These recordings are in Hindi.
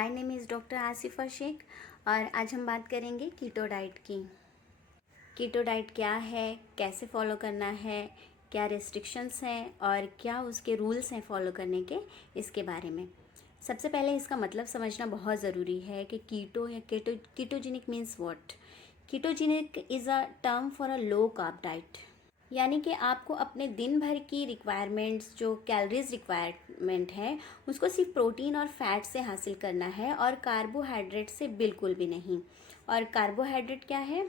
My name is doctor Asifa Shaikh और आज हम बात करेंगे कीटो डाइट की। कीटो डाइट क्या है, कैसे फॉलो करना है, क्या रेस्ट्रिक्शंस हैं और क्या उसके रूल्स हैं फॉलो करने के, इसके बारे में। सबसे पहले इसका मतलब समझना बहुत ज़रूरी है कि कीटो या ketogenic means what. Ketogenic is a term for a low carb diet, यानी कि आपको अपने दिन भर की रिक्वायरमेंट्स जो कैलोरीज रिक्वायरमेंट है उसको सिर्फ प्रोटीन और फैट से हासिल करना है और कार्बोहाइड्रेट से बिल्कुल भी नहीं। और कार्बोहाइड्रेट क्या है?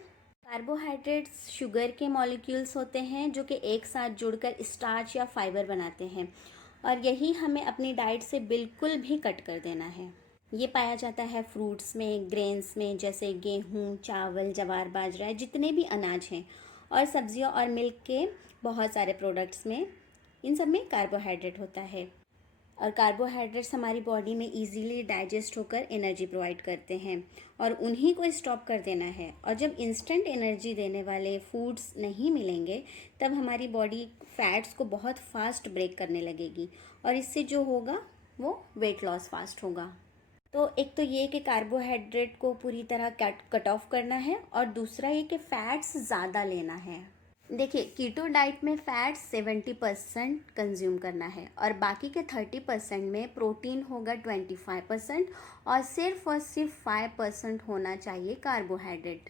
कार्बोहाइड्रेट्स शुगर के मॉलिक्यूल्स होते हैं जो कि एक साथ जुड़कर स्टार्च या फाइबर बनाते हैं और यही हमें अपनी डाइट से बिल्कुल भी कट कर देना है। ये पाया जाता है फ्रूट्स में, ग्रेन्स में, जैसे गेहूँ, चावल, जवार, बाजरा, जितने भी अनाज हैं, और सब्जियों और मिल्क के बहुत सारे प्रोडक्ट्स में। इन सब में कार्बोहाइड्रेट होता है और कार्बोहाइड्रेट्स हमारी बॉडी में इजीली डाइजेस्ट होकर एनर्जी प्रोवाइड करते हैं और उन्हीं को स्टॉप कर देना है। और जब इंस्टेंट एनर्जी देने वाले फूड्स नहीं मिलेंगे तब हमारी बॉडी फैट्स को बहुत फास्ट ब्रेक करने लगेगी और इससे जो होगा वो वेट लॉस फास्ट होगा। तो एक तो ये कि कार्बोहाइड्रेट को पूरी तरह कट ऑफ करना है और दूसरा ये कि फैट्स ज़्यादा लेना है। देखिए, कीटो डाइट में फैट्स 70% कंज्यूम करना है और बाकी के 30% में प्रोटीन होगा 25% और सिर्फ 5% होना चाहिए कार्बोहाइड्रेट।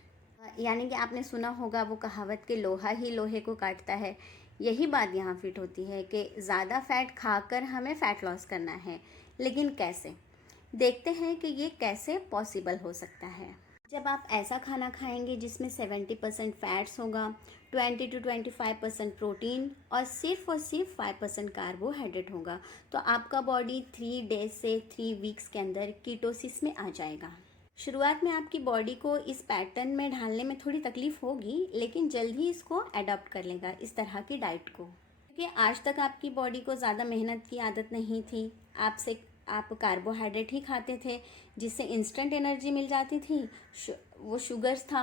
यानी कि आपने सुना होगा वो कहावत कि लोहा ही लोहे को काटता है। यही बात यहाँ फिट होती है कि ज़्यादा फैट खाकर हमें फ़ैट लॉस करना है, लेकिन कैसे? देखते हैं कि ये कैसे पॉसिबल हो सकता है। जब आप ऐसा खाना खाएंगे जिसमें 70% फैट्स होगा, 20 to 25% प्रोटीन और सिर्फ 5% कार्बोहाइड्रेट होगा, तो आपका बॉडी 3 डेज से 3 वीक्स के अंदर कीटोसिस में आ जाएगा। शुरुआत में आपकी बॉडी को इस पैटर्न में ढालने में थोड़ी तकलीफ होगी, लेकिन जल्द ही इसको अडॉप्ट कर लेगा इस तरह की डाइट को, क्योंकि आज तक आपकी बॉडी को ज़्यादा मेहनत की आदत नहीं थी। आप कार्बोहाइड्रेट ही खाते थे जिससे इंस्टेंट एनर्जी मिल जाती थी। वो शुगर्स था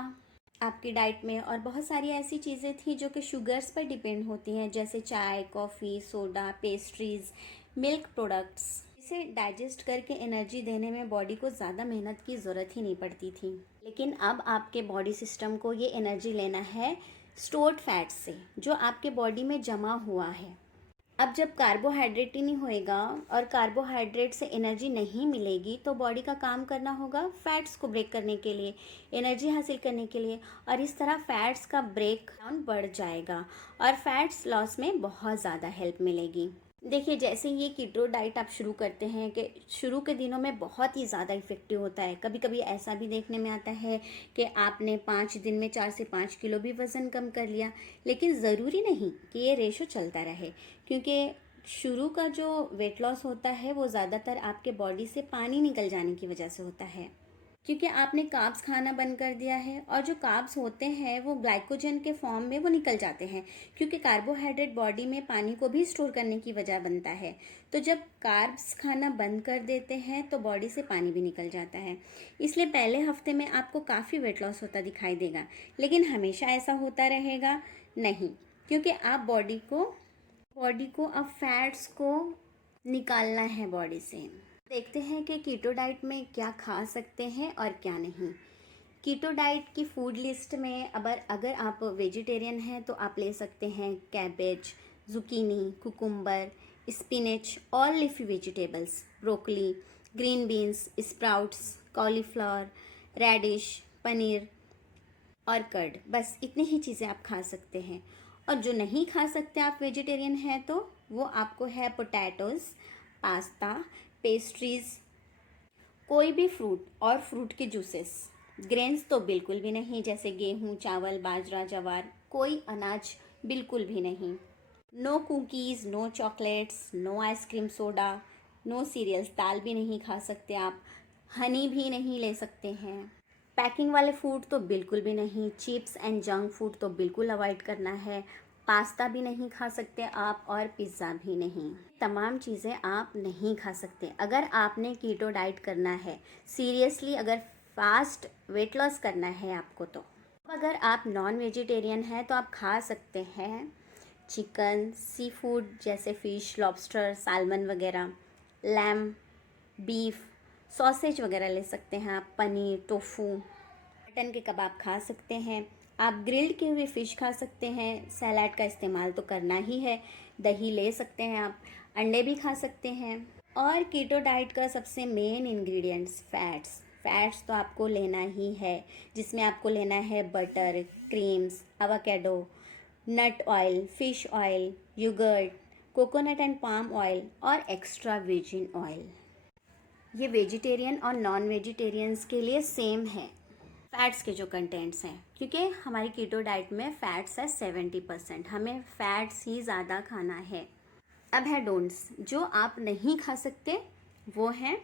आपकी डाइट में और बहुत सारी ऐसी चीज़ें थी जो कि शुगर्स पर डिपेंड होती हैं, जैसे चाय, coffee, soda, pastries, milk products. इसे डाइजेस्ट करके एनर्जी देने में बॉडी को ज़्यादा मेहनत की ज़रूरत ही नहीं पड़ती थी। लेकिन अब आपके बॉडी सिस्टम को ये एनर्जी लेना है स्टोर्ड फैट्स से, जो आपके बॉडी में जमा हुआ है। अब जब कार्बोहाइड्रेट ही नहीं होएगा और कार्बोहाइड्रेट से एनर्जी नहीं मिलेगी तो बॉडी का काम करना होगा फैट्स को ब्रेक करने के लिए, एनर्जी हासिल करने के लिए, और इस तरह फैट्स का ब्रेक डाउन बढ़ जाएगा और फैट्स लॉस में बहुत ज़्यादा हेल्प मिलेगी। देखिए, जैसे ये कीटो डाइट आप शुरू करते हैं कि शुरू के दिनों में बहुत ही ज़्यादा इफ़ेक्टिव होता है। कभी कभी ऐसा भी देखने में आता है कि आपने 5 दिन में 4 से 5 किलो भी वज़न कम कर लिया, लेकिन ज़रूरी नहीं कि ये रेशो चलता रहे, क्योंकि शुरू का जो वेट लॉस होता है वो ज़्यादातर आपके बॉडी से पानी निकल जाने की वजह से होता है, क्योंकि आपने कार्ब्स खाना बंद कर दिया है और जो कार्ब्स होते हैं वो ग्लाइकोजन के फॉर्म में वो निकल जाते हैं, क्योंकि कार्बोहाइड्रेट बॉडी में पानी को भी स्टोर करने की वजह बनता है। तो जब कार्ब्स खाना बंद कर देते हैं तो बॉडी से पानी भी निकल जाता है। इसलिए पहले हफ्ते में आपको काफ़ी वेट लॉस होता दिखाई देगा, लेकिन हमेशा ऐसा होता रहेगा नहीं, क्योंकि आप बॉडी को अब फैट्स को निकालना है बॉडी से। देखते हैं कि कीटो डाइट में क्या खा सकते हैं और क्या नहीं। कीटो डाइट की फूड लिस्ट में अगर आप वेजिटेरियन हैं तो आप ले सकते हैं cabbage, zucchini, cucumber, spinach, all leafy vegetables, broccoli, green beans, sprouts, cauliflower, radish, paneer और कर्ड। बस इतनी ही चीज़ें आप खा सकते हैं। और जो नहीं खा सकते, आप वेजिटेरियन हैं, तो वो आपको है पोटैटोज़, पास्ता, पेस्ट्रीज़, कोई भी फ्रूट और फ्रूट के जूसेस। ग्रेन्स तो बिल्कुल भी नहीं, जैसे गेहूँ, चावल, बाजरा, जवार, कोई अनाज बिल्कुल भी नहीं। No cookies, no chocolates, no ice cream, soda, no cereals, दाल भी नहीं खा सकते आप, हनी भी नहीं ले सकते हैं। पैकिंग वाले फूड तो बिल्कुल भी नहीं, चिप्स एंड जंक फूड तो बिल्कुल अवॉइड करना है। पास्ता भी नहीं खा सकते आप और पिज़्ज़ा भी नहीं। तमाम चीज़ें आप नहीं खा सकते अगर आपने कीटो डाइट करना है सीरियसली, अगर फास्ट वेट लॉस करना है आपको। तो अगर आप नॉन वेजिटेरियन हैं तो आप खा सकते हैं चिकन, सी फूड जैसे फ़िश, लॉबस्टर, सालमन वगैरह, लैम, बीफ, सॉसेज वगैरह ले सकते हैं आप, पनीर, टोफू, मटन के कबाब खा सकते हैं आप, ग्रिल्ड किए हुए फ़िश खा सकते हैं, सलाद का इस्तेमाल तो करना ही है, दही ले सकते हैं आप, अंडे भी खा सकते हैं। और कीटो डाइट का सबसे मेन इंग्रेडिएंट्स फैट्स तो आपको लेना ही है, जिसमें आपको लेना है butter, creams, avocado, nut oil, fish oil, yogurt, coconut and palm oil और एक्स्ट्रा वर्जिन ऑयल। ये वेजिटेरियन और नॉन वेजिटेरियंस के लिए सेम है फैट्स के जो कंटेंट्स हैं, क्योंकि हमारी कीटो डाइट में फैट्स है 70%, हमें फैट्स ही ज़्यादा खाना है। अब है डोंट्स, जो आप नहीं खा सकते वो हैं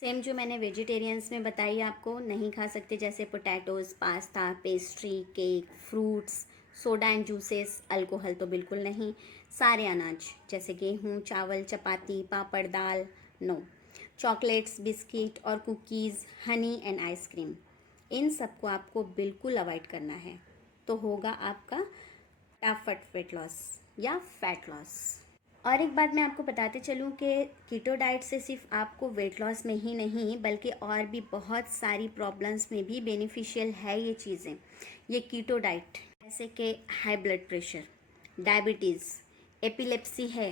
सेम जो मैंने वेजिटेरियंस में बताई आपको नहीं खा सकते, जैसे potatoes, pasta, pastry, cake, fruits, soda and juices, alcohol तो बिल्कुल नहीं, सारे अनाज जैसे गेहूँ, चावल, चपाती, पापड़, दाल, नो, चॉकलेट्स, बिस्किट और कुकीज़, हनी एंड आइसक्रीम, इन सबको आपको बिल्कुल अवॉइड करना है, तो होगा आपका फटाफट वेट लॉस या फैट लॉस। और एक बात मैं आपको बताते चलूँ कि कीटो डाइट से सिर्फ आपको वेट लॉस में ही नहीं बल्कि और भी बहुत सारी प्रॉब्लम्स में भी बेनिफिशियल है ये चीज़ें। ये कीटो डाइट जैसे कि high blood pressure, diabetes, epilepsy है,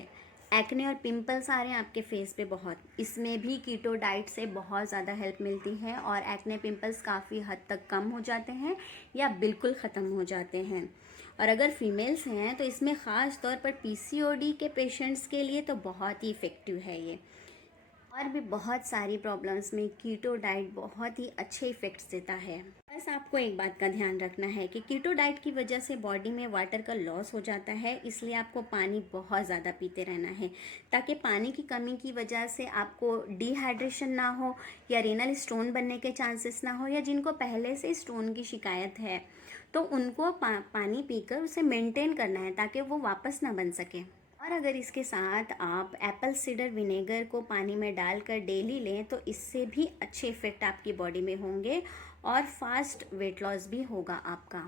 एक्ने और पिंपल्स आ रहे हैं आपके फेस पे बहुत, इसमें भी कीटो डाइट से बहुत ज़्यादा हेल्प मिलती है और एक्ने पिंपल्स काफ़ी हद तक कम हो जाते हैं या बिल्कुल ख़त्म हो जाते हैं। और अगर फीमेल्स हैं तो इसमें ख़ास तौर पर पीसीओडी के पेशेंट्स के लिए तो बहुत ही इफ़ेक्टिव है ये। और भी बहुत सारी प्रॉब्लम्स में कीटो डाइट बहुत ही अच्छे इफ़ेक्ट्स देता है। बस आपको एक बात का ध्यान रखना है कि कीटो डाइट की वजह से बॉडी में वाटर का लॉस हो जाता है, इसलिए आपको पानी बहुत ज़्यादा पीते रहना है ताकि पानी की कमी की वजह से आपको डिहाइड्रेशन ना हो या रीनल स्टोन बनने के चांसेस ना हो, या जिनको पहले से स्टोन की शिकायत है तो उनको पानी पीकर उसे मेंटेन करना है ताकि वो वापस ना बन सके। और अगर इसके साथ आप एप्पल सीडर विनेगर को पानी में डालकर डेली लें तो इससे भी अच्छे इफ़ेक्ट आपकी बॉडी में होंगे और फास्ट वेट लॉस भी होगा आपका।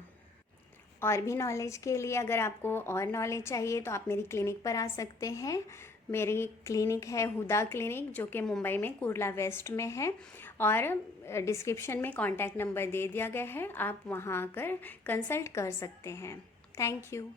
और भी नॉलेज के लिए अगर आपको और नॉलेज चाहिए तो आप मेरी क्लिनिक पर आ सकते हैं। मेरी क्लिनिक है हुदा क्लिनिक, जो कि मुंबई में कुर्ला वेस्ट में है, और डिस्क्रिप्शन में कॉन्टैक्ट नंबर दे दिया गया है, आप वहाँ आकर कंसल्ट कर सकते हैं। Thank you.